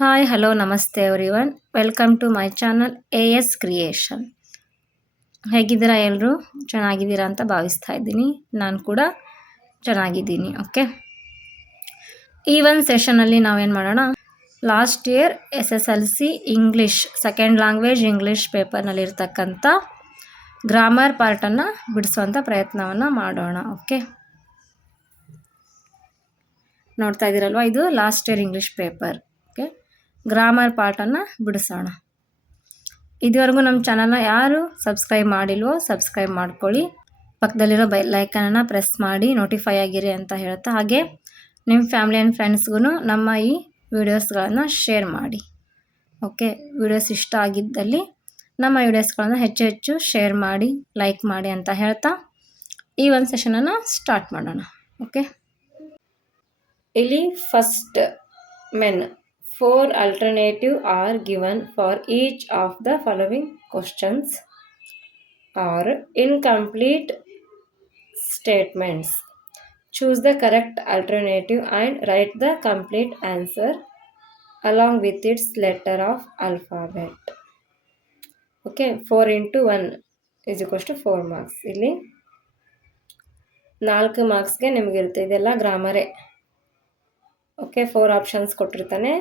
Hi hello ನಮಸ್ತೆ everyone. Welcome to my channel AS creation. ಹೇಗಿದ್ದೀರಾ ಎಲ್ಲರೂ? ಚೆನ್ನಾಗಿದ್ದೀರಾ ಅಂತ ಭಾವಿಸ್ತಾ ಇದ್ದೀನಿ. ನಾನು ಕೂಡ ಚೆನ್ನಾಗಿದ್ದೀನಿ. ಓಕೆ, ಈ ಒಂದು ಸೆಷನಲ್ಲಿ ನಾವೇನು ಮಾಡೋಣ, last year SSLC English second language English ಪೇಪರ್ನಲ್ಲಿರ್ತಕ್ಕಂಥ ಗ್ರಾಮರ್ ಪಾರ್ಟನ್ನು ಬಿಡಿಸುವಂಥ ಪ್ರಯತ್ನವನ್ನು ಮಾಡೋಣ. ಓಕೆ, ನೋಡ್ತಾ ಇದ್ದೀರಲ್ವ, ಇದು last year English paper. Okay, grammar ಪಾರ್ಟನ್ನು ಬಿಡಿಸೋಣ. ಇದುವರೆಗೂ ನಮ್ಮ ಚಾನಲ್ನ ಯಾರು ಸಬ್ಸ್ಕ್ರೈಬ್ ಮಾಡಿಲ್ವೋ ಸಬ್ಸ್ಕ್ರೈಬ್ ಮಾಡ್ಕೊಳ್ಳಿ, ಪಕ್ಕದಲ್ಲಿರೋ ಬೆಲ್ ಐಕನನ್ನು ಪ್ರೆಸ್ ಮಾಡಿ ನೋಟಿಫೈ ಆಗಿರಿ ಅಂತ ಹೇಳ್ತಾ, ಹಾಗೆ ನಿಮ್ಮ ಫ್ಯಾಮಿಲಿ ಆ್ಯಂಡ್ ಫ್ರೆಂಡ್ಸ್ಗೂ ನಮ್ಮ ಈ ವಿಡಿಯೋಸ್ಗಳನ್ನು ಶೇರ್ ಮಾಡಿ. ಓಕೆ, ವಿಡಿಯೋಸ್ ಇಷ್ಟ ಆಗಿದ್ದಲ್ಲಿ ನಮ್ಮ ವಿಡಿಯೋಸ್ಗಳನ್ನು ಹೆಚ್ಚು ಹೆಚ್ಚು ಶೇರ್ ಮಾಡಿ, ಲೈಕ್ ಮಾಡಿ ಅಂತ ಹೇಳ್ತಾ ಈ ಒಂದು ಸೆಷನನ್ನು ಸ್ಟಾರ್ಟ್ ಮಾಡೋಣ. ಓಕೆ, ಇಲ್ಲಿ first men 4 alternatives are given for each of the following questions or incomplete statements. Choose the correct alternative and write the complete answer along with its letter of alphabet. Okay, 4 into 1 is equals to 4 marks. ಇಲ್ಲಿ 4 ಮಾರ್ಕ್ಸ್ಗೆ ನಿಮಗಿರುತ್ತೆ. ಇದೆಲ್ಲ ಗ್ರಾಮರೇ. Okay, 4 options ಕೊಟ್ಟಿರ್ತಾನೆ.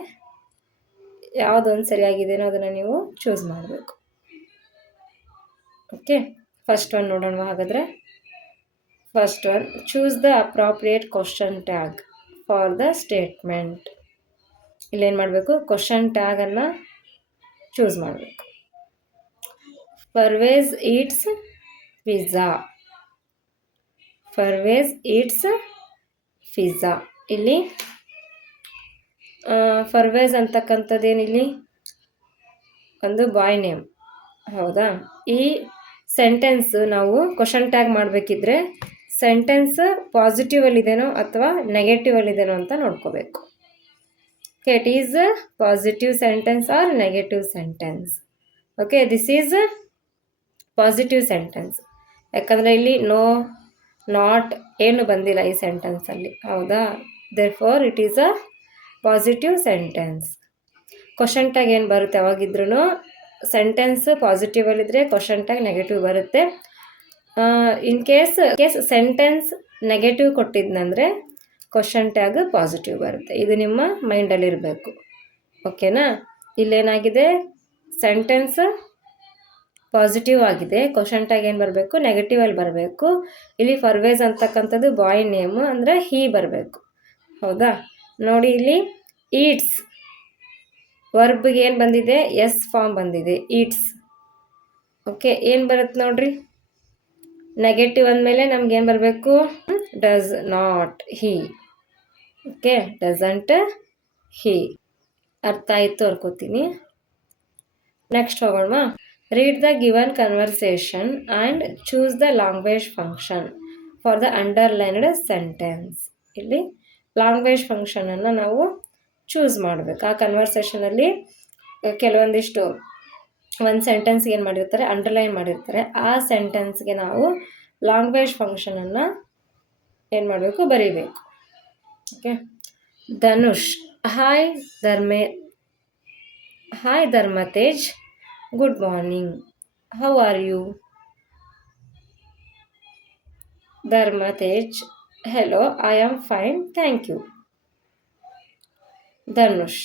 ಯಾವುದೊಂದು ಸರಿಯಾಗಿದೆಯೋ ಅದನ್ನು ನೀವು choose ಮಾಡಬೇಕು. Okay, first one ನೋಡೋಣ. ಹಾಗಾದರೆ first one, choose the appropriate question tag for the statement. ಇಲ್ಲೇನು ಮಾಡಬೇಕು, ಕ್ವಶನ್ ಟ್ಯಾಗನ್ನು ಚೂಸ್ ಮಾಡಬೇಕು. Parvez eats pizza. Parvez eats pizza. ಇಲ್ಲಿ ಪರ್ವೇಸ್ ಅಂತಕ್ಕಂಥದ್ದೇನಿಲ್ಲಿ ಒಂದು ಬಾಯ್ ನೇಮ್, ಹೌದಾ? ಈ ಸೆಂಟೆನ್ಸ್ ನಾವು ಕ್ವಶನ್ ಟ್ಯಾಗ್ ಮಾಡಬೇಕಿದ್ರೆ ಸೆಂಟೆನ್ಸ್ ಪಾಸಿಟಿವಲ್ಲಿದೆನೋ ಅಥವಾ ನೆಗೆಟಿವಲ್ಲಿದೆನೋ ಅಂತ ನೋಡ್ಕೋಬೇಕು. Okay, it is positive sentence or negative sentence. Okay, this is positive sentence. ಯಾಕಂದರೆ ಇಲ್ಲಿ ನೋ, ನಾಟ್ ಏನು ಬಂದಿಲ್ಲ ಈ ಸೆಂಟೆನ್ಸಲ್ಲಿ, ಹೌದಾ? Therefore it is a positive sentence. Question tag ಏನು ಬರುತ್ತೆ, ಯಾವಾಗಿದ್ರೂ ಸೆಂಟೆನ್ಸ್ ಪಾಸಿಟಿವಲ್ಲಿದ್ದರೆ ಕ್ವಶನ್ ಟ್ಯಾಗ್ ನೆಗೆಟಿವ್ ಬರುತ್ತೆ. ಇನ್ ಕೇಸ್ ಸೆಂಟೆನ್ಸ್ ನೆಗೆಟಿವ್ ಕೊಟ್ಟಿದ್ನಂದರೆ ಕ್ವಶನ್ ಟ್ಯಾಗ್ ಪಾಸಿಟಿವ್ ಬರುತ್ತೆ. ಇದು ನಿಮ್ಮ ಮೈಂಡಲ್ಲಿರಬೇಕು. ಓಕೆನಾ? ಇಲ್ಲೇನಾಗಿದೆ, ಸೆಂಟೆನ್ಸ್ ಪಾಸಿಟಿವ್ ಆಗಿದೆ, ಕ್ವಶನ್ ಟ್ಯಾಗ್ ಏನು ಬರಬೇಕು, ನೆಗೆಟಿವಲ್ಲಿ ಬರಬೇಕು. ಇಲ್ಲಿ ಪರ್ವೇಸ್ ಅಂತಕ್ಕಂಥದ್ದು ಬಾಯ್ ನೇಮು, ಅಂದರೆ ಹೀ ಬರಬೇಕು, ಹೌದಾ? ನೋಡಿ, ಇಲ್ಲಿ ಈಟ್ಸ್ ವರ್ಬ್ಗೆ ಏನು ಬಂದಿದೆ, ಎಸ್ ಫಾರ್ಮ್ ಬಂದಿದೆ, ಈಟ್ಸ್. ಓಕೆ, ಏನು ಬರುತ್ತೆ ನೋಡ್ರಿ, ನೆಗೆಟಿವ್ ಅಂದಮೇಲೆ ನಮ್ಗೇನು ಬರಬೇಕು, does not he. Okay, doesn't ಹಿ. ಅರ್ಥ ಆಯಿತು ಅನ್ಕೋತೀನಿ. ನೆಕ್ಸ್ಟ್ ಹೋಗೋಣ. Read the given conversation and choose the language function for the underlined sentence. ಇಲ್ಲಿ ಲ್ಯಾಂಗ್ವೇಜ್ ಫಂಕ್ಷನನ್ನು ನಾವು ಚೂಸ್ ಮಾಡಬೇಕು. ಆ ಕನ್ವರ್ಸೇಷನಲ್ಲಿ ಕೆಲವೊಂದಿಷ್ಟು ಒಂದು ಸೆಂಟೆನ್ಸ್ಗೆ ಏನು ಮಾಡಿರ್ತಾರೆ, ಅಂಡರ್ಲೈನ್ ಮಾಡಿರ್ತಾರೆ. ಆ ಸೆಂಟೆನ್ಸ್ಗೆ ನಾವು ಲ್ಯಾಂಗ್ವೇಜ್ ಫಂಕ್ಷನನ್ನು ಏನು ಮಾಡಬೇಕು, ಬರೀಬೇಕು. Okay, Dhanush. Hi Dharmatej, good morning, how are you? Dharmatej, hello, I am fine, thank you. Dhanush,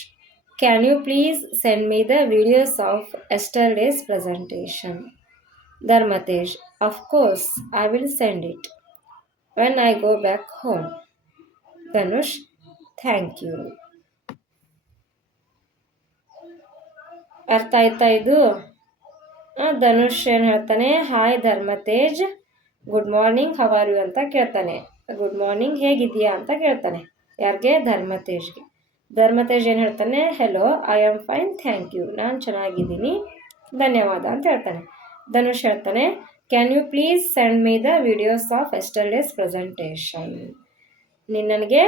can you please send me the videos of yesterday's presentation? Dharmatej, of course, I will send it when I go back home. Dhanush, thank you. ಅರ್ಥ ಆಯ್ತಾ ಇದು? ಧನುಷ್ ಏನು ಹೇಳ್ತಾನೆ, hi Dharmatej, good morning, how are you ಅಂತ ಕೇಳ್ತಾನೆ. Good morning, ಹೇಗಿದೆಯಾ ಅಂತ ಕೇಳ್ತಾನೆ. ಯಾರಿಗೆ? ಧರ್ಮತೇಜ್ಗೆ. ಧರ್ಮತೇಜ್ ಏನು ಹೇಳ್ತಾನೆ, hello, I am fine, thank you, ನಾನು ಚೆನ್ನಾಗಿದ್ದೀನಿ, ಧನ್ಯವಾದ ಅಂತ ಹೇಳ್ತಾನೆ. ಧನುಷ್ ಹೇಳ್ತಾನೆ, can you please send me the videos of yesterday's presentation. ನನಗೆ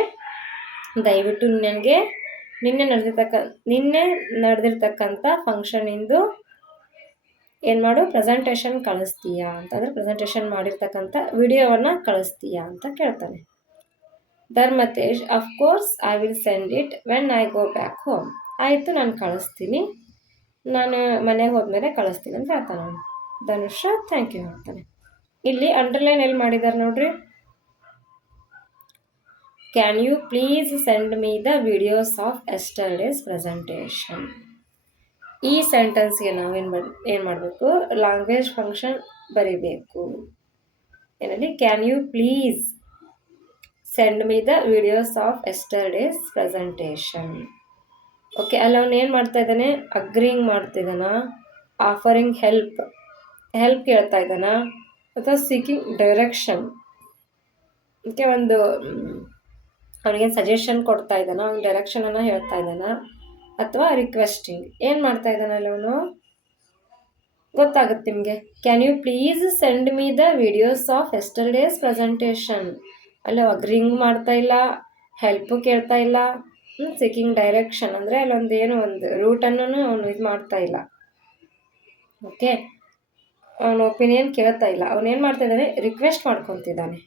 ದಯವಿಟ್ಟು ನನಗೆ ನಿನ್ನೆ ನಡೆದಿರ್ತಕ್ಕಂಥ ಫಂಕ್ಷನಿಂದು ಏನು ಮಾಡು, ಪ್ರೆಸೆಂಟೇಷನ್ ಕಳಿಸ್ತೀಯಾ ಅಂತಂದರೆ ಪ್ರೆಸೆಂಟೇಷನ್ ಮಾಡಿರ್ತಕ್ಕಂಥ ವಿಡಿಯೋವನ್ನು ಕಳಿಸ್ತೀಯಾ ಅಂತ ಕೇಳ್ತಾನೆ. Dharmatej, of course I will send it when I go back home. ಆಯಿತು ನಾನು ಕಳಿಸ್ತೀನಿ, ನಾನು ಮನೆಗೆ ಹೋದ್ಮೇಲೆ ಕಳಿಸ್ತೀನಿ ಅಂತ ಹೇಳ್ತಾನೆ ಅವನು. ಧನುಷ ಥ್ಯಾಂಕ್ ಯು ಹೇಳ್ತಾನೆ. ಇಲ್ಲಿ ಅಂಡರ್ಲೈನ್ ಎಲ್ಲಿ ಮಾಡಿದ್ದಾರೆ ನೋಡ್ರಿ, can you please send me the videos of yesterday's presentation. ಈ ಸೆಂಟೆನ್ಸ್ಗೆ ಏನು ಮಾಡಬೇಕು, ಲ್ಯಾಂಗ್ವೇಜ್ ಫಂಕ್ಷನ್ ಬರಿಬೇಕು. ಏನಲ್ಲಿ can you please send me the videos of yesterday's presentation. Okay, ಅಲ್ಲಿ ಅವನು ಏನು ಮಾಡ್ತಾ ಇದ್ದಾನೆ, ಅಗ್ರಿಂಗ್ ಮಾಡ್ತಿದ್ದಾನ, ಆಫರಿಂಗ್ ಹೆಲ್ಪ್ ಕೇಳ್ತಾ ಇದ್ದಾನ, ಅಥವಾ ಸೀಕಿಂಗ್ ಡೈರೆಕ್ಷನ್, ಓಕೆ, ಒಂದು ಅವನಿಗೇನು ಸಜೆಷನ್ ಕೊಡ್ತಾ ಇದ್ದಾನ, ಅವ್ನ ಡೈರೆಕ್ಷನನ್ನು ಹೇಳ್ತಾ ಇದ್ದಾನ, ಅಥವಾ ರಿಕ್ವೆಸ್ಟಿಂಗ್ ಏನು ಮಾಡ್ತಾ ಇದ್ದಾನಲ್ಲ ಅವನು, ಗೊತ್ತಾಗುತ್ತೆ ನಿಮಗೆ. Can you please send me the videos of yesterday's presentation. ಅಲ್ಲಿ ಅಗ್ರಿಂಗ್ ಮಾಡ್ತಾ ಇಲ್ಲ, ಹೆಲ್ಪು ಕೇಳ್ತಾ ಇಲ್ಲ, ಸೀಕಿಂಗ್ ಡೈರೆಕ್ಷನ್ ಅಂದರೆ ಅಲ್ಲೊಂದು ಏನೋ ಒಂದು ರೂಟನ್ನು ಅವನು ಇದು ಮಾಡ್ತಾ ಇಲ್ಲ. ಓಕೆ, ಅವನ ಒಪಿನಿಯನ್ ಕೇಳ್ತಾ ಇಲ್ಲ, ಅವನೇನು ಮಾಡ್ತಾ ಇದ್ದಾನೆ, ರಿಕ್ವೆಸ್ಟ್ ಮಾಡ್ಕೊತಿದ್ದಾನೆ.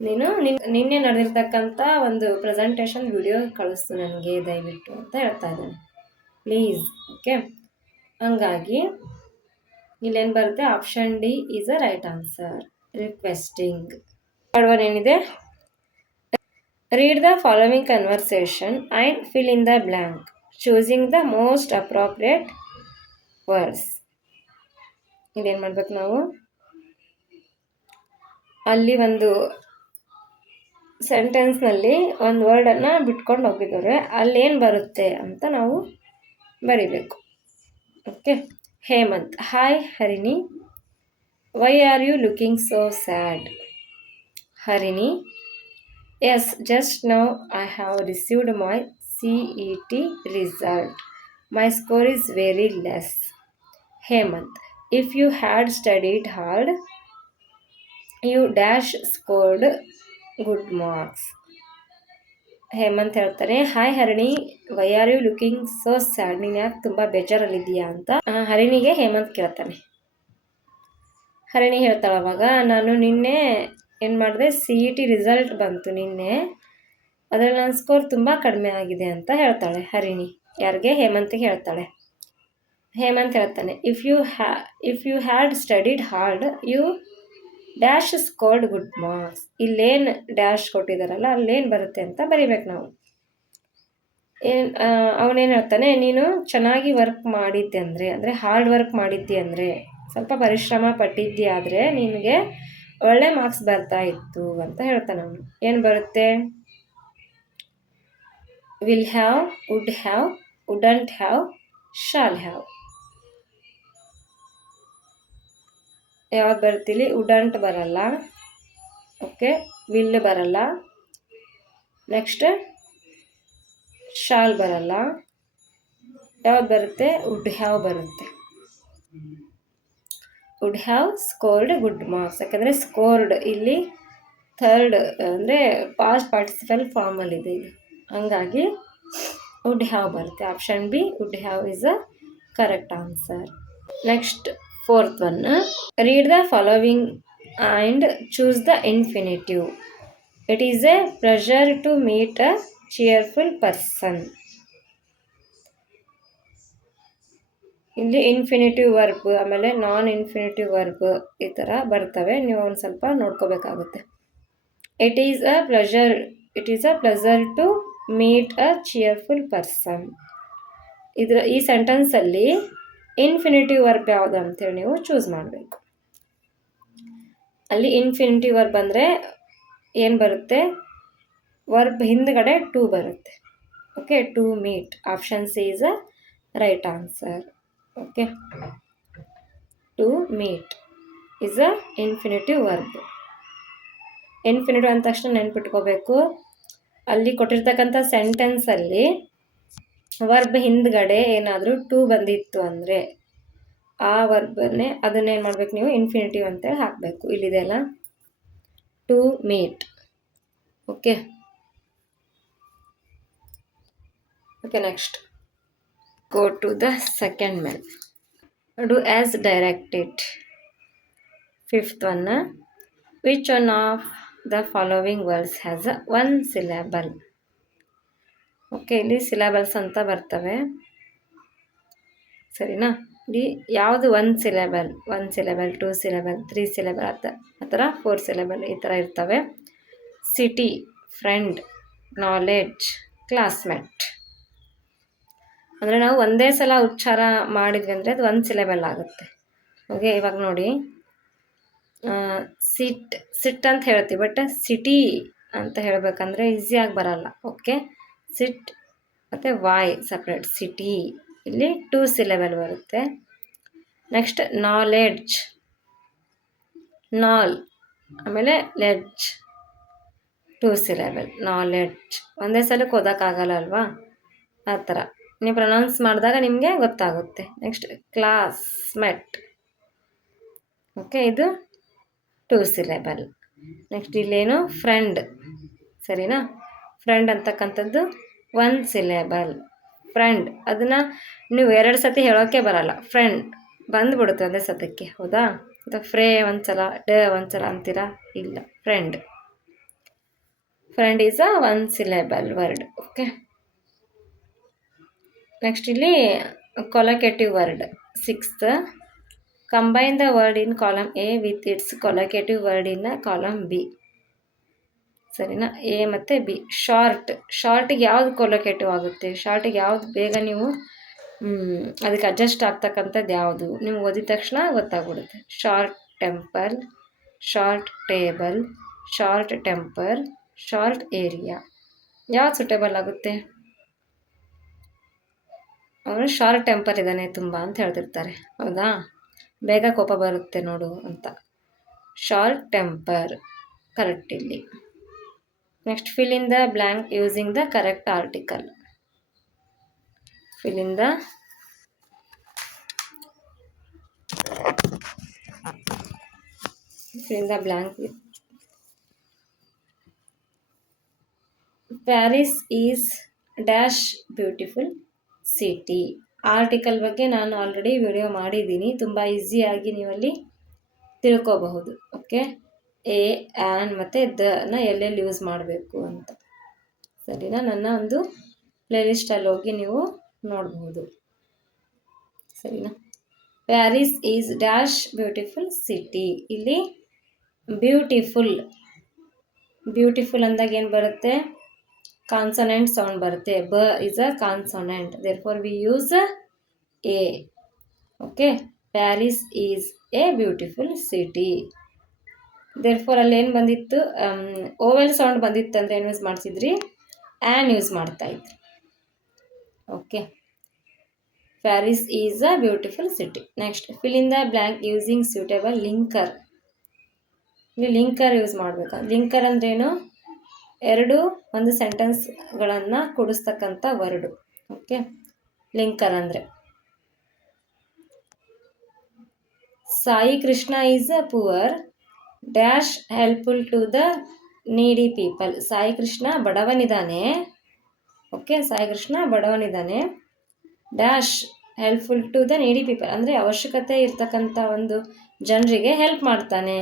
ನಿನ್ನೆ ನಡೆದಿರ್ತಕ್ಕಂಥ ಒಂದು ಪ್ರೆಸೆಂಟೇಷನ್ ವಿಡಿಯೋ ಕಳಿಸ್ತು ನನಗೆ ದಯವಿಟ್ಟು ಅಂತ ಹೇಳ್ತಾ ಇದ್ದಾನೆ, ಪ್ಲೀಸ್. ಓಕೆ, ಹಂಗಾಗಿ ಇಲ್ಲೇನು ಬರುತ್ತೆ, option D is a right answer, requesting. Third one ಏನಿದೆ, read the following conversation and fill in the blank choosing the most appropriate words. ಇದೇನು ಮಾಡ್ಬೇಕು ನಾವು, ಅಲ್ಲಿ ಒಂದು ಸೆಂಟೆನ್ಸ್ನಲ್ಲಿ ಒಂದು ವರ್ಡನ್ನು ಬಿಟ್ಕೊಂಡು ಹೋಗಿದ್ದಾರೆ, ಅಲ್ಲೇನು ಬರುತ್ತೆ ಅಂತ ನಾವು ಬರಿಬೇಕು. Okay, Hemant, hi Harini, why are you looking so sad. Harini, yes, just now I have received my CET result. My score is very less. Hemant, if you had studied hard, you dash scored good marks. Hemant ಹೇಳ್ತಾನೆ, hi Harini, why are you looking so sad. ನೀನು ಯಾಕೆ ತುಂಬ ಬೇಜಾರಲ್ಲಿದ್ದೀಯಾ ಅಂತ ಹರಿಣಿಗೆ ಹೇಮಂತ್ ಕೇಳ್ತಾನೆ. ಹರಿಣಿ ಹೇಳ್ತಾಳೆ, ಅವಾಗ ನಾನು ನಿನ್ನೆ ಏನು ಮಾಡಿದೆ, CET ರಿಸಲ್ಟ್ ಬಂತು ನಿನ್ನೆ, ಅದರಲ್ಲಿ ನನ್ನ ಸ್ಕೋರ್ ತುಂಬ ಕಡಿಮೆ ಆಗಿದೆ ಅಂತ ಹೇಳ್ತಾಳೆ ಹರಿಣಿ. ಯಾರಿಗೆ, ಹೇಮಂತಿಗೆ ಹೇಳ್ತಾಳೆ. ಹೇಮಂತ್ ಹೇಳ್ತಾನೆ, if you had studied hard you dash scored good marks. ಇಲ್ಲೇನು ಡ್ಯಾಶ್ ಕೊಟ್ಟಿದ್ದಾರಲ್ಲ ಅಲ್ಲೇನು ಬರುತ್ತೆ ಅಂತ ಬರಿಬೇಕು ನಾವು. ಅವನೇನು ಹೇಳ್ತಾನೆ, ನೀನು ಚೆನ್ನಾಗಿ ವರ್ಕ್ ಮಾಡಿದ್ದೆ ಅಂದರೆ ಹಾರ್ಡ್ ವರ್ಕ್ ಮಾಡಿದ್ದೆ ಅಂದರೆ, ಸ್ವಲ್ಪ ಪರಿಶ್ರಮ ಪಟ್ಟಿದ್ದೆ ಆದರೆ ನಿನಗೆ ಒಳ್ಳೆ ಮಾರ್ಕ್ಸ್ ಬರ್ತಾ ಇತ್ತು ಅಂತ ಹೇಳ್ತಾನೆ ಅವನು. ಏನು ಬರುತ್ತೆ, will have, would have, wouldn't have, shall have. ಯಾವ್ದು ಬರ್ತಿಲ್ಲಿ, ವುಡಂಟ್ ಬರಲ್ಲ, ಓಕೆ, ವಿಲ್ ಬರಲ್ಲ, ನೆಕ್ಸ್ಟ್ ಶಾಲ್ ಬರಲ್ಲ, ಯಾವ್ದು ಬರುತ್ತೆ, ವುಡ್ ಹ್ಯಾವ್ ಬರುತ್ತೆ. Would have scored good marks, ಯಾಕಂದರೆ ಸ್ಕೋರ್ಡ್ ಇಲ್ಲಿ ಥರ್ಡ್ ಅಂದರೆ ಪಾಸ್ಟ್ ಪಾರ್ಟಿಸಿಪಲ್ ಫಾರ್ಮಲ್ಲಿದೆ ಇದು, ಹಂಗಾಗಿ ವುಡ್ ಹ್ಯಾವ್ ಬರುತ್ತೆ. Option B, would have is a correct answer. Next fourth one, read the following and choose the infinitive. It is a pleasure to meet a cheerful person. ಇಲ್ಲಿ infinitive verb, ಆಮೇಲೆ ನಾನ್ infinitive verb ಈ ಥರ ಬರ್ತವೆ, ನೀವು ಒಂದು ಸ್ವಲ್ಪ ನೋಡ್ಕೋಬೇಕಾಗುತ್ತೆ. It is a pleasure to meet a cheerful person. ಈ ಸೆಂಟೆನ್ಸಲ್ಲಿ ಇನ್ಫಿನಿಟಿವ್ ವರ್ಬ್ ಯಾವುದು ಅಂತೇಳಿ ನೀವು ಚೂಸ್ ಮಾಡಬೇಕು. ಅಲ್ಲಿ ಇನ್ಫಿನಿಟಿವ್ ವರ್ಬ್ ಅಂದರೆ ಏನು ಬರುತ್ತೆ, ವರ್ಬ್ ಹಿಂದ್ಗಡೆ ಟು ಬರುತ್ತೆ. Okay, to meet, option C is a right answer. Okay, to meet is a infinitive verb. Infinitive ಅಂದ ತಕ್ಷಣ ನೆನ್ಪಿಟ್ಕೋಬೇಕು, ಅಲ್ಲಿ ಕೊಟ್ಟಿರ್ತಕ್ಕಂಥ ಸೆಂಟೆನ್ಸಲ್ಲಿ ವರ್ಬ್ ಹಿಂದ್ಗಡೆ ಏನಾದರೂ ಟು ಬಂದಿತ್ತು ಅಂದರೆ ಆ ವರ್ಬನ್ನೇ ಅದನ್ನೇನು ಮಾಡ್ಬೇಕು ನೀವು, ಇನ್ಫಿನಿಟಿವ್ ಅಂತೇಳಿ ಹಾಕಬೇಕು. ಇಲ್ಲಿದೆ ಅಲ್ಲ, to meet. Okay, next go to the second mail. Do as directed. Fifth one, which one of the following words has a one syllable? Okay, ಇಲ್ಲಿ ಸಿಲೆಬಲ್ಸ್ ಅಂತ ಬರ್ತವೆ. ಸರಿನಾ? ಇಲ್ಲಿ ಯಾವುದು 1 ಸಿಲೆಬಲ್, 2 ಸಿಲೆಬಲ್, 3 ಸಿಲೆಬಲ್ ಆ ಥರ 4 ಸಿಲೆಬಲ್ ಈ ಥರ ಇರ್ತವೆ. City, friend, knowledge, classmate. ಅಂದರೆ ನಾವು ಒಂದೇ ಸಲ ಉಚ್ಚಾರ ಮಾಡಿದ್ವಿ ಅಂದರೆ ಅದು 1 ಸಿಲೆಬಲ್ ಆಗುತ್ತೆ. ಓಕೆ, ಇವಾಗ ನೋಡಿ, ಸಿಟ್ ಅಂತ ಹೇಳ್ತೀವಿ, ಬಟ್ ಸಿಟಿ ಅಂತ ಹೇಳಬೇಕಂದ್ರೆ ಈಸಿಯಾಗಿ ಬರಲ್ಲ. ಓಕೆ, ಸಿಟ್ ಮತ್ತು ವಾಯ್ ಸಪ್ರೇಟ್, ಸಿಟಿ ಇಲ್ಲಿ 2 ಸಿಲೆಬಲ್ ಬರುತ್ತೆ. ನೆಕ್ಸ್ಟ್ ನಾಲೆಡ್ಜ್, ಆಮೇಲೆ ಲೆಡ್ಜ್ 2 ಸಿಲೆಬಲ್. ನಾಲೆಡ್ಜ್ ಒಂದೇ ಸಲಕ್ಕೆ ಓದೋಕ್ಕಾಗಲ್ಲ ಅಲ್ವಾ, ಆ ಥರ ನೀವು ಪ್ರೊನೌನ್ಸ್ ಮಾಡಿದಾಗ ನಿಮಗೆ ಗೊತ್ತಾಗುತ್ತೆ. Next classmate. ಓಕೆ, ಇದು 2 ಸಿಲೆಬಲ್. ನೆಕ್ಸ್ಟ್ ಇಲ್ಲೇನು ಫ್ರೆಂಡ್. ಸರಿನಾ? ಫ್ರೆಂಡ್ ಅಂತಕ್ಕಂಥದ್ದು 1 ಸಿಲೆಬಲ್. ಫ್ರೆಂಡ್ ಅದನ್ನು ನೀವು 2 ಸತಿ ಹೇಳೋಕ್ಕೆ ಬರಲ್ಲ, ಫ್ರೆಂಡ್ ಬಂದುಬಿಡುತ್ತೆ ಒಂದೇ ಸತಕ್ಕೆ. ಹೌದಾ? ಅಥವಾ ಫ್ರೇ ಒಂದ್ಸಲ, ಒಂದ್ಸಲ ಅಂತೀರಾ? ಇಲ್ಲ, friend is a 1 syllable word. Okay, next ಇಲ್ಲಿ collocative word 6th. Combine the word in column A with its collocative word in column B. ಸರಿನಾ? ಎ ಮತ್ತು ಬಿ. ಶಾರ್ಟಿಗೆ ಯಾವ್ದು ಕೊಲೊಕೇಟಿವ್ ಆಗುತ್ತೆ, ಶಾರ್ಟಿಗೆ ಯಾವ್ದು ಬೇಗ ನೀವು ಅದಕ್ಕೆ ಅಡ್ಜಸ್ಟ್ ಆಗ್ತಕ್ಕಂಥದ್ದು ಯಾವುದು ನಿಮ್ಗೆ ಓದಿದ ತಕ್ಷಣ ಗೊತ್ತಾಗ್ಬಿಡುತ್ತೆ. Short temper, short table, short temper, short area. ಯಾವ್ದು ಸೂಟೇಬಲ್ ಆಗುತ್ತೆ? ಅವನು ಶಾರ್ಟ್ ಟೆಂಪರ್ ಇದ್ದಾನೆ ತುಂಬ ಅಂತ ಹೇಳ್ತಿರ್ತಾರೆ. ಹೌದಾ? ಬೇಗ ಕೋಪ ಬರುತ್ತೆ ನೋಡು ಅಂತ. ಶಾರ್ಟ್ ಟೆಂಪರ್ ಕರೆಕ್ಟ್ ಇಲ್ಲಿ. Next fill in the blank using the correct article. Fill in the blank with Paris is dash beautiful city. Article ಬಗ್ಗೆ ನಾನು ಆಲ್ರೆಡಿ ವಿಡಿಯೋ ಮಾಡಿದ್ದೀನಿ, ತುಂಬ ಈಸಿಯಾಗಿ ನೀವಲ್ಲಿ ತಿಳ್ಕೋಬಹುದು. ಓಕೆ, ಎ, ಆ್ಯನ್ ಮತ್ತು ದ ಎಲ್ಲೆಲ್ಲಿ ಯೂಸ್ ಮಾಡಬೇಕು ಅಂತ. ಸರಿನಾ? ನನ್ನ ಒಂದು ಪ್ಲೇಲಿಸ್ಟಲ್ಲಿ ಹೋಗಿ ನೀವು ನೋಡಬಹುದು. ಸರಿನಾ? Paris is dash beautiful city. ಇಲ್ಲಿ ಬ್ಯೂಟಿಫುಲ್ ಅಂದಾಗ ಏನು ಬರುತ್ತೆ? ಕಾನ್ಸನೆಂಟ್ ಸೌಂಡ್ ಬರುತ್ತೆ. ಬ is a consonant, therefore we use A. Okay, Paris is A beautiful city. Therefore ಅಲ್ಲಿ ಏನು ಬಂದಿತ್ತು? ಓವೆಲ್ ಸೌಂಡ್ ಬಂದಿತ್ತು ಅಂದರೆ ಏನು ಯೂಸ್ ಮಾಡ್ತಿದ್ರಿ? ಆ್ಯನ್ ಯೂಸ್ ಮಾಡ್ತಾ ಇದ್ರಿ. Okay, Paris is a beautiful city. Next fill in the blank using suitable linker. ಇಲ್ಲಿ ಲಿಂಕರ್ ಯೂಸ್ ಮಾಡಬೇಕು. ಲಿಂಕರ್ ಅಂದ್ರೇನು? ಒಂದು ಸೆಂಟೆನ್ಸ್ಗಳನ್ನು ಕೂಡಿಸ್ತಕ್ಕಂಥ ವರ್ಡು. ಓಕೆ, ಲಿಂಕರ್ ಅಂದರೆ Sai Krishna is a poor dash helpful to the needy people. Sai Krishna ಬಡವನಿದ್ದಾನೆ. ಓಕೆ, ಸಾಯಿ ಕೃಷ್ಣ ಬಡವನಿದ್ದಾನೆ. Dash helpful to the needy people ಅಂದರೆ ಅವಶ್ಯಕತೆ ಇರ್ತಕ್ಕಂಥ ಒಂದು ಜನರಿಗೆ ಹೆಲ್ಪ್ ಮಾಡ್ತಾನೆ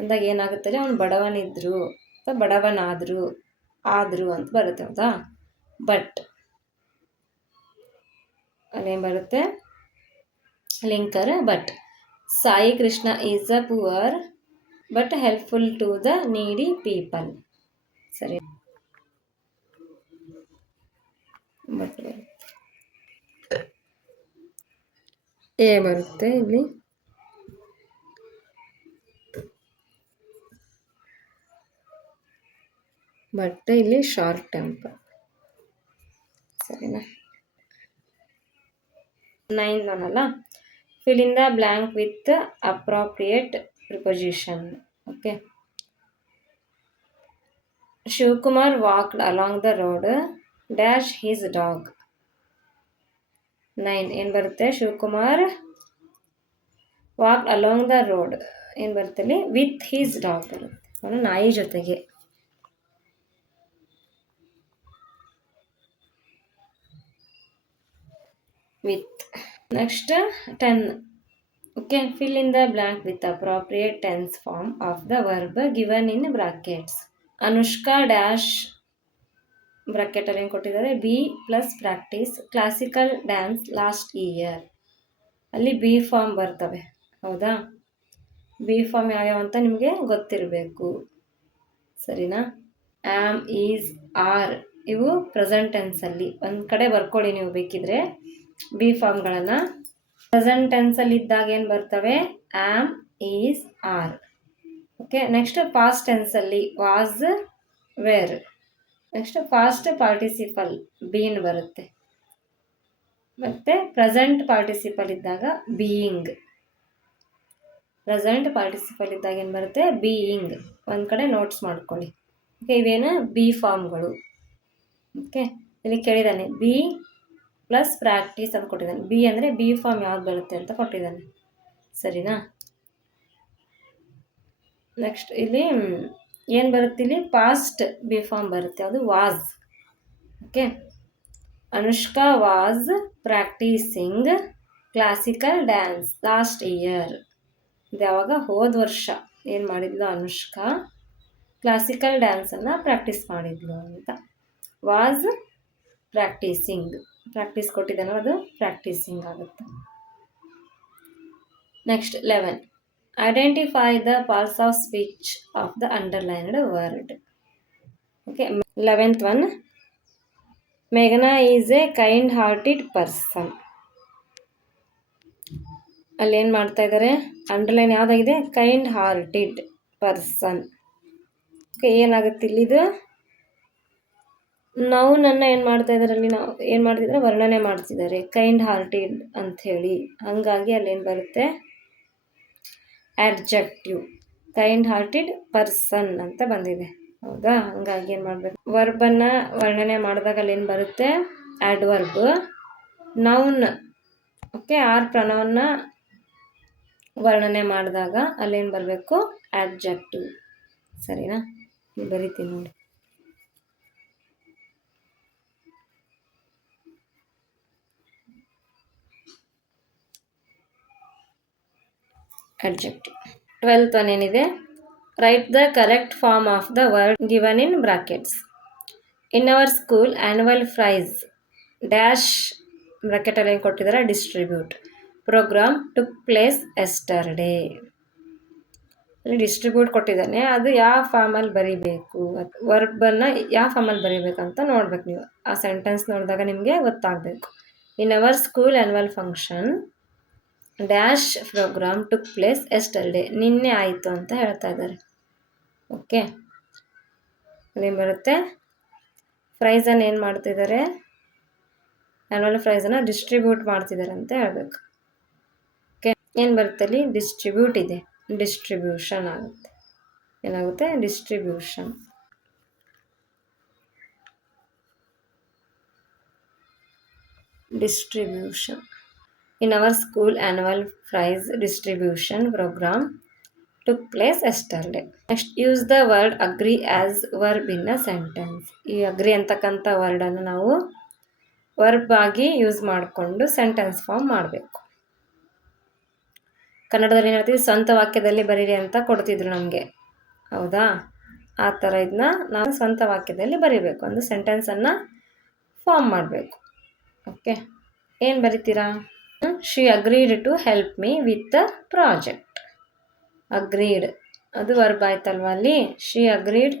ಅಂದಾಗ ಏನಾಗುತ್ತದೆ? ಅವನು ಬಡವನಿದ್ರು ಅಥವಾ ಬಡವನಾದರು ಅಂತ ಬರುತ್ತೆ. ಹೌದಾ? ಬಟ್ ಅಲ್ಲೇನು ಬರುತ್ತೆ? Linker. But Sai Krishna is a poor but helpful to the needy people. ಸರಿ, ಬಟ್ ಎ ಬರುತ್ತೆ ಇಲ್ಲಿ. ಬಟ್ ಇಲ್ಲಿ ಶಾರ್ಟ್ ಟೆಂಪರ್. ಸರಿನಾ? 9th ಅಲ್ಲ, fill in the blank with appropriate preposition. Okay, Shivakumar walked along the road dash his dog. 9 ಏನು ಬರುತ್ತೆ? Shivakumar walked along the road ಏನು ಬರುತ್ತೆ ಇಲ್ಲಿ? ವಿತ್ ಹೀಸ್ ಡಾಗ್ ಬರುತ್ತೆ, ಅವನು ನಾಯಿ ಜೊತೆಗೆ. With. Next 10. Okay, fill in the blank with appropriate tense form of the verb given in brackets. Anushka dash ಬ್ರಾಕೆಟಲ್ಲಿ ಏನು ಕೊಟ್ಟಿದ್ದಾರೆ, B plus practise classical dance last year. ಅಲ್ಲಿ ಬಿ ಫಾರ್ಮ್ ಬರ್ತವೆ, ಹೌದಾ. ಬಿ ಫಾರ್ಮ್ ಯಾವ್ಯಾವ ಅಂತ ನಿಮಗೆ ಗೊತ್ತಿರಬೇಕು, ಸರಿನಾ. ಆಮ್, ಈಸ್, ಆರ್ ಇವು ಪ್ರೆಸೆಂಟ್ ಟೆನ್ಸಲ್ಲಿ ಒಂದು ಕಡೆ ಬರ್ಕೊಳ್ಳಿ ನೀವು ಬೇಕಿದ್ರೆ ಬಿ ಫಾರ್ಮ್ಗಳನ್ನು. ಪ್ರೆಸೆಂಟ್ ಟೆನ್ಸಲ್ಲಿ ಇದ್ದಾಗ ಏನು ಬರ್ತವೆ, am, is, are. Okay, next past ಟೆನ್ಸಲ್ಲಿ was, were. Next past participle been ಬರುತ್ತೆ. ಮತ್ತು ಪ್ರೆಸೆಂಟ್ ಪಾರ್ಟಿಸಿಪಲ್ ಇದ್ದಾಗ ಬೀಯಿಂಗ್. ಪ್ರೆಸೆಂಟ್ ಪಾರ್ಟಿಸಿಪಲ್ ಇದ್ದಾಗ ಏನು ಬರುತ್ತೆ, ಬೀಯಿಂಗ್. ಒಂದು ಕಡೆ ನೋಟ್ಸ್ ಮಾಡ್ಕೊಳ್ಳಿ. ಓಕೆ, ಇವೇನು ಬಿ ಫಾರ್ಮ್ಗಳು. ಓಕೆ, ಇಲ್ಲಿ ಕೇಳಿದ್ದಾನೆ ಬಿ ಪ್ಲಸ್ ಪ್ರಾಕ್ಟೀಸ್ ಅಂತ ಕೊಟ್ಟಿದ್ದಾನೆ. ಬಿ ಅಂದರೆ ಬಿ ಫಾರ್ಮ್ ಯಾವ್ದು ಬರುತ್ತೆ ಅಂತ ಕೊಟ್ಟಿದ್ದಾನೆ, ಸರಿನಾ. ನೆಕ್ಸ್ಟ್ ಇಲ್ಲಿ ಏನು ಬರುತ್ತೆ, ಇಲ್ಲಿ ಪಾಸ್ಟ್ ಬಿ ಫಾರ್ಮ್ ಬರುತ್ತೆ, ಅದು was. Okay, Anushka was practising classical dance last year. ಇದು ಯಾವಾಗ, ಹೋದ ವರ್ಷ ಏನು ಮಾಡಿದ್ಲು ಅನುಷ್ಕಾ, ಕ್ಲಾಸಿಕಲ್ ಡ್ಯಾನ್ಸನ್ನು ಪ್ರಾಕ್ಟೀಸ್ ಮಾಡಿದ್ಲು ಅಂತ. ವಾಸ್ ಪ್ರಾಕ್ಟೀಸಿಂಗ್, ಪ್ರಾಕ್ಟೀಸ್ ಕೊಟ್ಟಿದ್ದಾನೋ ಅದು ಪ್ರಾಕ್ಟೀಸಿಂಗ್ ಆಗುತ್ತೆ. Next 11, identify the parts of speech of the underlined word. Okay, 11th one, ಮೇಘನಾ is a kind hearted person. ಅಲ್ಲಿ ಏನು ಮಾಡ್ತಾ ಇದ್ದಾರೆ, ಅಂಡರ್ಲೈನ್ ಯಾವುದಾಗಿದೆ, ಕೈಂಡ್ ಹಾರ್ಟೆಡ್ ಪರ್ಸನ್. ಓಕೆ, ಏನಾಗುತ್ತೆ ಇಲ್ಲಿದು ನೌನನ್ನು ಏನು ಮಾಡ್ತಾ ಇದ್ದಾರೆ, ಅಲ್ಲಿ ನಾವು ಏನು ಮಾಡ್ತಿದ್ದಾರೆ, ವರ್ಣನೆ ಮಾಡ್ತಿದ್ದಾರೆ ಕೈಂಡ್ ಹಾರ್ಟೆಡ್ ಅಂಥೇಳಿ. ಹಾಗಾಗಿ ಅಲ್ಲೇನು ಬರುತ್ತೆ, ಆಡ್ಜೆಕ್ಟಿವ್. ಕೈಂಡ್ ಹಾರ್ಟೆಡ್ ಪರ್ಸನ್ ಅಂತ ಬಂದಿದೆ, ಹೌದಾ. ಹಾಗಾಗಿ ಏನು ಮಾಡಬೇಕು, ವರ್ಬನ್ನು ವರ್ಣನೆ ಮಾಡಿದಾಗ ಅಲ್ಲೇನು ಬರುತ್ತೆ, ಆಡ್ವರ್ಬ್. ನೌನ್, ಓಕೆ, ಆರ್ ಪ್ರನೌನ್ನ ವರ್ಣನೆ ಮಾಡಿದಾಗ ಅಲ್ಲೇನು ಬರಬೇಕು, ಆಡ್ಜೆಕ್ಟಿವ್, ಸರಿನಾ. ಬರಿತೀನಿ ನೋಡಿ. adjective. 12th one ಏನಿದೆ, write the correct form of the word given in brackets. In our school annual prize dash bracket ಅಲ್ಲಿ ಏನು ಕೊಟ್ಟಿದ್ದಾರೆ, distribute program took place yesterday. ಅಲ್ಲಿ ಡಿಸ್ಟ್ರಿಬ್ಯೂಟ್ ಕೊಟ್ಟಿದ್ದಾನೆ, ಅದು ಯಾವ ಫಾರ್ಮಲ್ಲಿ ಬರೀಬೇಕು, ವರ್ಬನ್ನು ಯಾವ ಫಾರ್ಮಲ್ಲಿ ಬರೀಬೇಕಂತ ನೋಡ್ಬೇಕು ನೀವು. ಆ ಸೆಂಟೆನ್ಸ್ ನೋಡಿದಾಗ ನಿಮಗೆ ಗೊತ್ತಾಗಬೇಕು. In our school annual function dash programme took place yesterday, ನಿನ್ನೆ ಆಯಿತು ಅಂತ ಹೇಳ್ತಾ ಇದ್ದಾರೆ. ಓಕೆ, ಅಲ್ಲೇನು ಬರುತ್ತೆ, ಪ್ರೈಸನ್ನು ಏನು ಮಾಡ್ತಿದ್ದಾರೆ, ಆ್ಯನ್ಯುವಲ್ ಪ್ರೈಸನ್ನು ಡಿಸ್ಟ್ರಿಬ್ಯೂಟ್ ಮಾಡ್ತಿದ್ದಾರೆ ಅಂತ ಹೇಳಬೇಕು. ಓಕೆ, ಏನು ಬರುತ್ತೆ ಅಲ್ಲಿ, ಡಿಸ್ಟ್ರಿಬ್ಯೂಟ್ ಇದೆ, ಡಿಸ್ಟ್ರಿಬ್ಯೂಷನ್ ಆಗುತ್ತೆ. ಏನಾಗುತ್ತೆ, distribution. Distribution. In our school annual prize distribution program took place yesterday. Next, use the word agree as verb in a sentence. ಈ ಅಗ್ರಿ ಅಂತಕ್ಕಂಥ ವರ್ಡನ್ನು ನಾವು ವರ್ಬ್ ಆಗಿ ಯೂಸ್ ಮಾಡಿಕೊಂಡು ಸೆಂಟೆನ್ಸ್ ಫಾರ್ಮ್ ಮಾಡಬೇಕು. ಕನ್ನಡದಲ್ಲಿ ಏನು ಹೇಳ್ತೀವಿ, ಸ್ವಂತ ವಾಕ್ಯದಲ್ಲಿ ಬರೀರಿ ಅಂತ ಕೊಡ್ತಿದ್ರು ನಮಗೆ, ಹೌದಾ. ಆ ಥರ ಇದನ್ನ ನಾವು ಸ್ವಂತ ವಾಕ್ಯದಲ್ಲಿ ಬರೀಬೇಕು, ಒಂದು ಸೆಂಟೆನ್ಸನ್ನು ಫಾರ್ಮ್ ಮಾಡಬೇಕು. ಓಕೆ, ಏನು ಬರಿತೀರಾ, she agreed to help me with the project. Agreed ಅದು ವರ್ಬ್ ಆಯ್ತಲ್ವ ಅಲ್ಲಿ, she agreed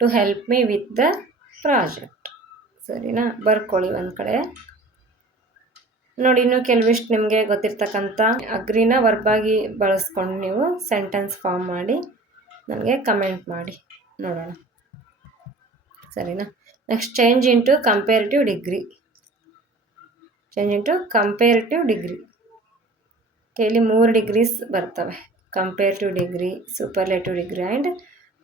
to help me with the project, ಸರಿನಾ. ಬರ್ಕೊಳ್ಳಿ ಒಂದು ಕಡೆ ನೋಡಿ. ಇನ್ನೂ ಕೆಲವಿಷ್ಟು ನಿಮಗೆ ಗೊತ್ತಿರ್ತಕ್ಕಂಥ ಅಗ್ರಿನ ವರ್ಬಾಗಿ ಬಳಸ್ಕೊಂಡು ನೀವು ಸೆಂಟೆನ್ಸ್ ಫಾರ್ಮ್ ಮಾಡಿ ನನಗೆ ಕಮೆಂಟ್ ಮಾಡಿ ನೋಡೋಣ, ಸರಿನಾ. Next, change into comparative degree. Change into comparative degree. ಇಲ್ಲಿ 3 ಡಿಗ್ರೀಸ್ ಬರ್ತವೆ, comparative degree, superlative degree and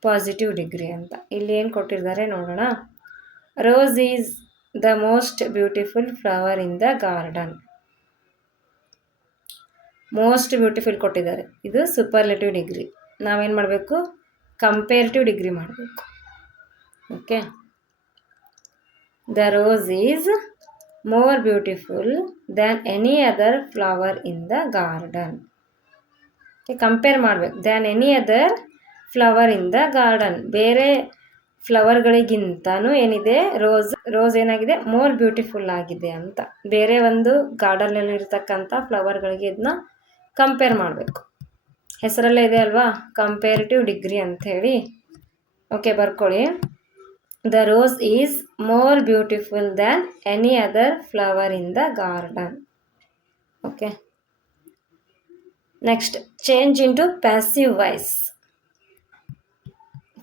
positive degree ಅಂತ. ಇಲ್ಲಿ ಏನು ಕೊಟ್ಟಿದ್ದಾರೆ ನೋಡೋಣ. Rose is the most beautiful flower in the garden. Most beautiful ಕೊಟ್ಟಿದ್ದಾರೆ, ಇದು ಸೂಪರ್ಲೇಟಿವ್ ಡಿಗ್ರಿ. ನಾವೇನು ಮಾಡಬೇಕು, ಕಂಪೇರಿಟಿವ್ ಡಿಗ್ರಿ ಮಾಡಬೇಕು. Okay, the rose is more beautiful than any other flower in the garden. Compare ಮಾಡಬೇಕು, than any other flower in the garden, ಬೇರೆ ಫ್ಲವರ್ಗಳಿಗಿಂತನೂ ಏನಿದೆ rose ಏನಾಗಿದೆ more beautiful ಆಗಿದೆ ಅಂತ. ಬೇರೆ ಒಂದು ಗಾರ್ಡನಲ್ಲಿ ಇರ್ತಕ್ಕಂಥ ಫ್ಲವರ್ಗಳಿಗೆ ಇದನ್ನ ಕಂಪೇರ್ ಮಾಡಬೇಕು. ಹೆಸರಲ್ಲೇ ಇದೆ ಅಲ್ವಾ, ಕಂಪೇರಿಟಿವ್ ಡಿಗ್ರಿ ಅಂಥೇಳಿ. ಓಕೆ, ಬರ್ಕೊಳ್ಳಿ. The rose is more beautiful than any other flower in the garden. Okay, next, change into passive voice.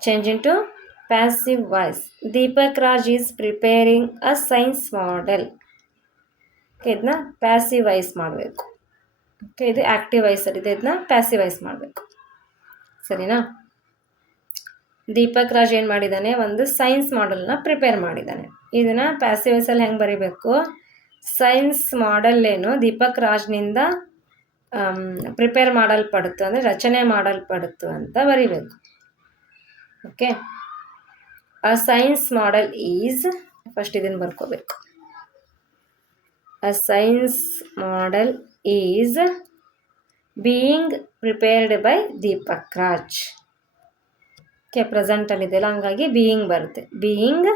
Change into passive voice. Deepak Raj is preparing a science model. ಇದನ್ನ passive voice ಮಾಡಬೇಕು. Okay, ಇದು active ವಾಯ್ಸಲ್ಲಿ ಇದೆ, ಇದನ್ನ passive voice ಮಾಡಬೇಕು. ಸರಿನಾ? ದೀಪಕ್ ರಾಜ್ ಏನು ಮಾಡಿದ್ದಾನೆ, ಒಂದು ಸೈನ್ಸ್ ಮಾಡೆಲ್ನ ಪ್ರಿಪೇರ್ ಮಾಡಿದ್ದಾನೆ. ಇದನ್ನು ಪ್ಯಾಸಿವ್ ವಾಯ್ಸಲ್ಲಿ ಹೆಂಗೆ ಬರೀಬೇಕು? ಸೈನ್ಸ್ ಮಾಡೆಲ್ ಏನು ದೀಪಕ್ ರಾಜ್ನಿಂದ ಪ್ರಿಪೇರ್ ಮಾಡಲ್ಪಡುತ್ತು, ಅಂದರೆ ರಚನೆ ಮಾಡಲ್ಪಡುತ್ತು ಅಂತ ಬರೀಬೇಕು. Okay, a science model is, first ಇದನ್ನು ಬರ್ಕೋಬೇಕು. A science model is being prepared by Deepak Raj. Okay, ಪ್ರೆಸೆಂಟಲ್ಲಿದೆಯಲ್ಲ, ಹಂಗಾಗಿ ಬೀಯಿಂಗ್ ಬರುತ್ತೆ. Being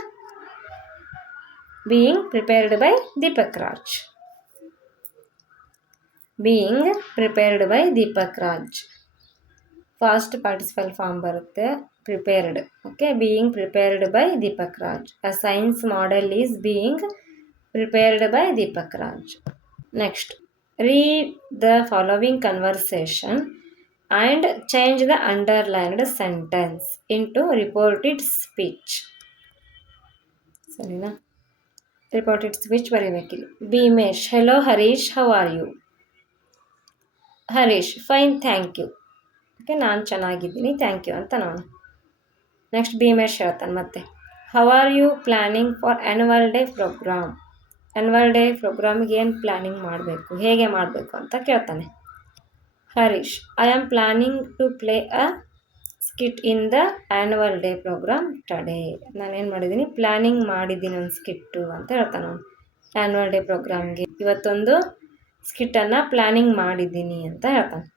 prepared by Deepak Raj. Being prepared by Deepak Raj. Past participle form ಬರುತ್ತೆ, prepared. Okay, being prepared by Deepak Raj. A science model is being prepared by Deepak Raj. Next, read the following conversation and change the underlined sentence into reported speech. ಸರಿನಾ? Reported speech ಬರೀಬೇಕಿಲ್ಲ. Bhimesh, hello Harish, how are you? Harish, fine thank you. Okay, ನಾನು ಚೆನ್ನಾಗಿದ್ದೀನಿ, thank you ಅಂತ ನಾನು. Next Bhimesh ಹೇಳ್ತಾನೆ ಮತ್ತೆ, how are you planning for annual day programme. Annual day ಪ್ರೋಗ್ರಾಮ್ಗೆ ಏನು ಪ್ಲ್ಯಾನಿಂಗ್ ಮಾಡಬೇಕು, ಹೇಗೆ ಮಾಡಬೇಕು ಅಂತ ಕೇಳ್ತಾನೆ. Harish, I am planning to play a skit in the annual day programme today. ನಾನೇನು ಮಾಡಿದ್ದೀನಿ, ಪ್ಲ್ಯಾನಿಂಗ್ ಮಾಡಿದ್ದೀನಿ ಒಂದು ಸ್ಕಿಟ್ಟು ಅಂತ ಹೇಳ್ತಾನೆ ಅವನು. ಆ್ಯನ್ಯುವಲ್ ಡೇ ಪ್ರೋಗ್ರಾಮ್ಗೆ ಇವತ್ತೊಂದು ಸ್ಕಿಟ್ಟನ್ನು ಪ್ಲ್ಯಾನಿಂಗ್ ಮಾಡಿದ್ದೀನಿ ಅಂತ ಹೇಳ್ತಾನೆ.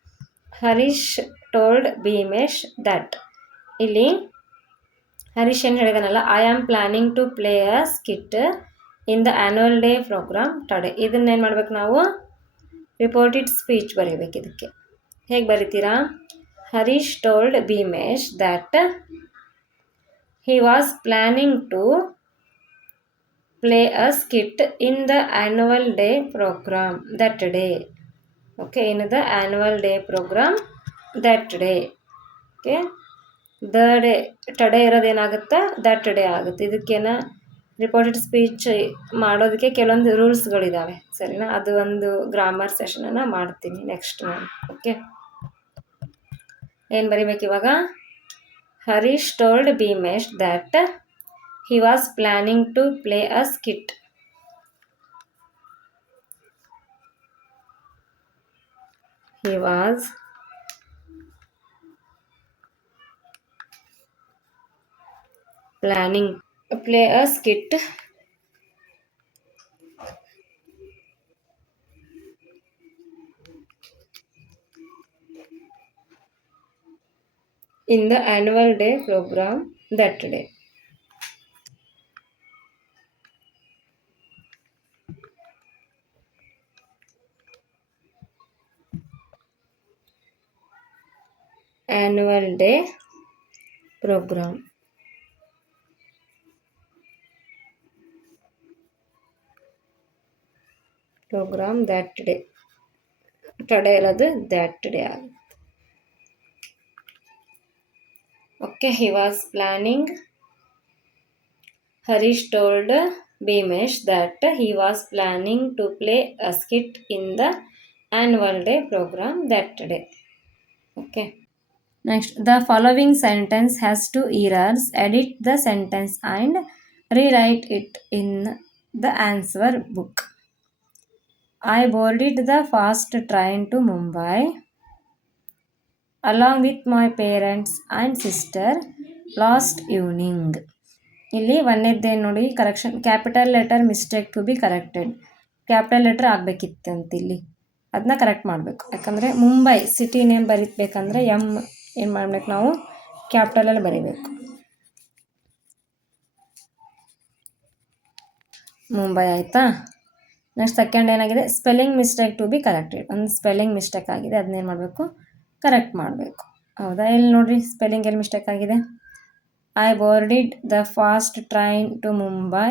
Harish told Bhimesh that. ಇಲ್ಲಿ ಹರೀಶ್ ಏನು ಹೇಳಿದಾನಲ್ಲ, I am planning to play a skit in the annual day programme today. ಇದನ್ನೇನು ಮಾಡ್ಬೇಕು ನಾವು, ರಿಪೋರ್ಟೆಡ್ ಸ್ಪೀಚ್ ಬರೀಬೇಕು. ಇದಕ್ಕೆ ಹೇಗೆ ಬರೀತೀರಾ? Harish told Bhimesh that he was planning to play a skit in the annual day programme that day. Okay, in the annual day programme that day. Okay, the day today ಇರೋದೇನಾಗುತ್ತೆ, that day ಆಗುತ್ತೆ. ಇದಕ್ಕೇನ reported speech ಮಾಡೋದಕ್ಕೆ ಕೆಲವೊಂದು ರೂಲ್ಸ್ಗಳಿದ್ದಾವೆ. ಸರಿನಾ? ಅದು ಒಂದು grammar ಸೆಷನನ್ನು ಮಾಡ್ತೀನಿ next ನಾನು. ಓಕೆ, ಏನು ಬರೀಬೇಕು ಇವಾಗ? Harish told Bhimesh that he was planning to play a skit. He was planning to play a skit in the annual day program that day. Annual day program. Program that day. Today ಇರೋದು that day ಆಗುತ್ತೆ. Okay, he was planning. Harish told Bhimesh that he was planning to play a skit in the annual day program that day. Okay. Next, the following sentence has two errors. Edit the sentence and rewrite it in the answer book. I boarded the fast train to Mumbai along with my parents and sister last evening. ಇಲ್ಲಿ ಒಂದೇದ್ದೇನು ನೋಡಿ, correction, capital letter mistake to be corrected. Capital letter ಆಗಬೇಕಿತ್ತು ಅಂತ ಇಲ್ಲಿ, ಅದನ್ನ correct ಮಾಡಬೇಕು. ಯಾಕಂದರೆ Mumbai city name ಬರೀಬೇಕಂದ್ರೆ ಏನು ಮಾಡಬೇಕು ನಾವು, ಕ್ಯಾಪಿಟಲಲ್ಲಿ ಬರೀಬೇಕು. ಮುಂಬೈ ಆಯಿತಾ. ನೆಕ್ಸ್ಟ್ ಸೆಕೆಂಡ್ ಏನಾಗಿದೆ, spelling mistake to be corrected. ಒಂದು ಸ್ಪೆಲ್ಲಿಂಗ್ ಮಿಸ್ಟೇಕ್ ಆಗಿದೆ, ಅದನ್ನೇನು ಮಾಡಬೇಕು, ಕರೆಕ್ಟ್ ಮಾಡಬೇಕು. ಹೌದಾ, ಇಲ್ಲಿ ನೋಡಿರಿ ಸ್ಪೆಲ್ಲಿಂಗ್ ಎಲ್ಲಿ ಮಿಸ್ಟೇಕ್ ಆಗಿದೆ. I boarded the fast train to Mumbai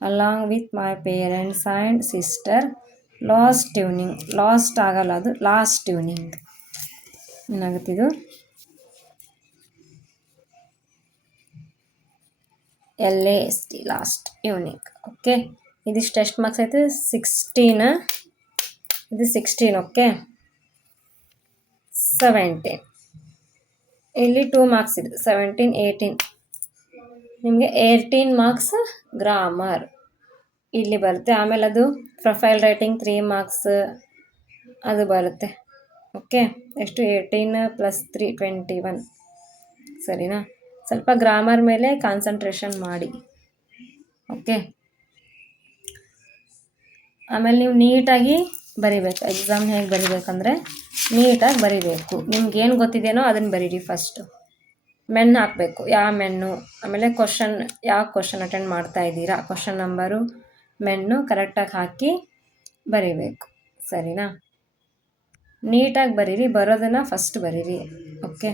along with my parents and sister. Last tuning, last ಆಗಲ್ಲ, ಅದು ಲಾಸ್ಟ್ ಟ್ಯೂನಿಂಗ್ ಏನಾಗುತ್ತಿದು, LAST ಲಾಸ್ಟ್ ಟ್ಯೂನಿಂಗ್. ಓಕೆ, ಇದಿಷ್ಟು ಎಷ್ಟು ಮಾರ್ಕ್ಸ್ ಆಯಿತು, 16. ಇದು 16. ಓಕೆ, 17. ಇಲ್ಲಿ 2 ಮಾರ್ಕ್ಸ್ ಇದೆ, 17, 18. ನಿಮಗೆ 18 ಮಾರ್ಕ್ಸ್ ಗ್ರಾಮರ್ ಇಲ್ಲಿ ಬರುತ್ತೆ. ಆಮೇಲೆ ಅದು ಪ್ರೊಫೈಲ್ ರೈಟಿಂಗ್ 3 ಮಾರ್ಕ್ಸ್ ಅದು ಬರುತ್ತೆ. ಓಕೆ, ಎಷ್ಟು, 18 + 3 21. ಸರಿನಾ, ಸ್ವಲ್ಪ ಗ್ರಾಮರ್ ಮೇಲೆ ಕಾನ್ಸಂಟ್ರೇಷನ್ ಮಾಡಿ. ಓಕೆ, ಆಮೇಲೆ ನೀವು ನೀಟಾಗಿ ಬರಿಬೇಕು. ಎಕ್ಸಾಮ್ ಹೇಗೆ ಬರಿಬೇಕಂದ್ರೆ ನೀಟಾಗಿ ಬರಿಬೇಕು. ನಿಮ್ಗೇನು ಗೊತ್ತಿದೆಯೋ ಅದನ್ನು ಬರೀರಿ. ಫಸ್ಟು ಮೆನ್ ಹಾಕಬೇಕು, ಯಾವ ಮೆನ್ನು, ಆಮೇಲೆ ಯಾವ ಕ್ವಶನ್ ಅಟೆಂಡ್ ಮಾಡ್ತಾ ಇದ್ದೀರಾ, ಕ್ವಶನ್ ನಂಬರು, ಮೆನ್ನು ಕರೆಕ್ಟಾಗಿ ಹಾಕಿ ಬರಿಬೇಕು. ಸರಿನಾ, ನೀಟಾಗಿ ಬರೀರಿ. ಬರೋದನ್ನು ಫಸ್ಟ್ ಬರೀರಿ. ಓಕೆ,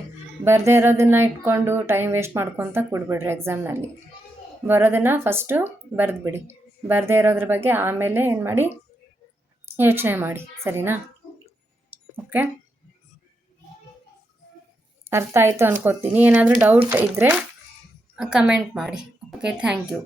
ಬರದೇ ಇರೋದನ್ನು ಇಟ್ಕೊಂಡು ಟೈಮ್ ವೇಸ್ಟ್ ಮಾಡ್ಕೊತ ಕೊಡ್ಬಿಡ್ರಿ. ಎಕ್ಸಾಮ್ನಲ್ಲಿ ಬರೋದನ್ನು ಫಸ್ಟು ಬರೆದ್ಬಿಡಿ. ಬರದೇ ಇರೋದ್ರ ಬಗ್ಗೆ ಆಮೇಲೆ ಏನು ಮಾಡಿ, ಯೋಚನೆ ಮಾಡಿ. ಸರಿನಾ, ಓಕೆ, ಅರ್ಥ ಆಯಿತು ಅನ್ಕೋತೀನಿ. ಏನಾದರೂ ಡೌಟ್ ಇದ್ದರೆ ಕಮೆಂಟ್ ಮಾಡಿ. Okay, thank you.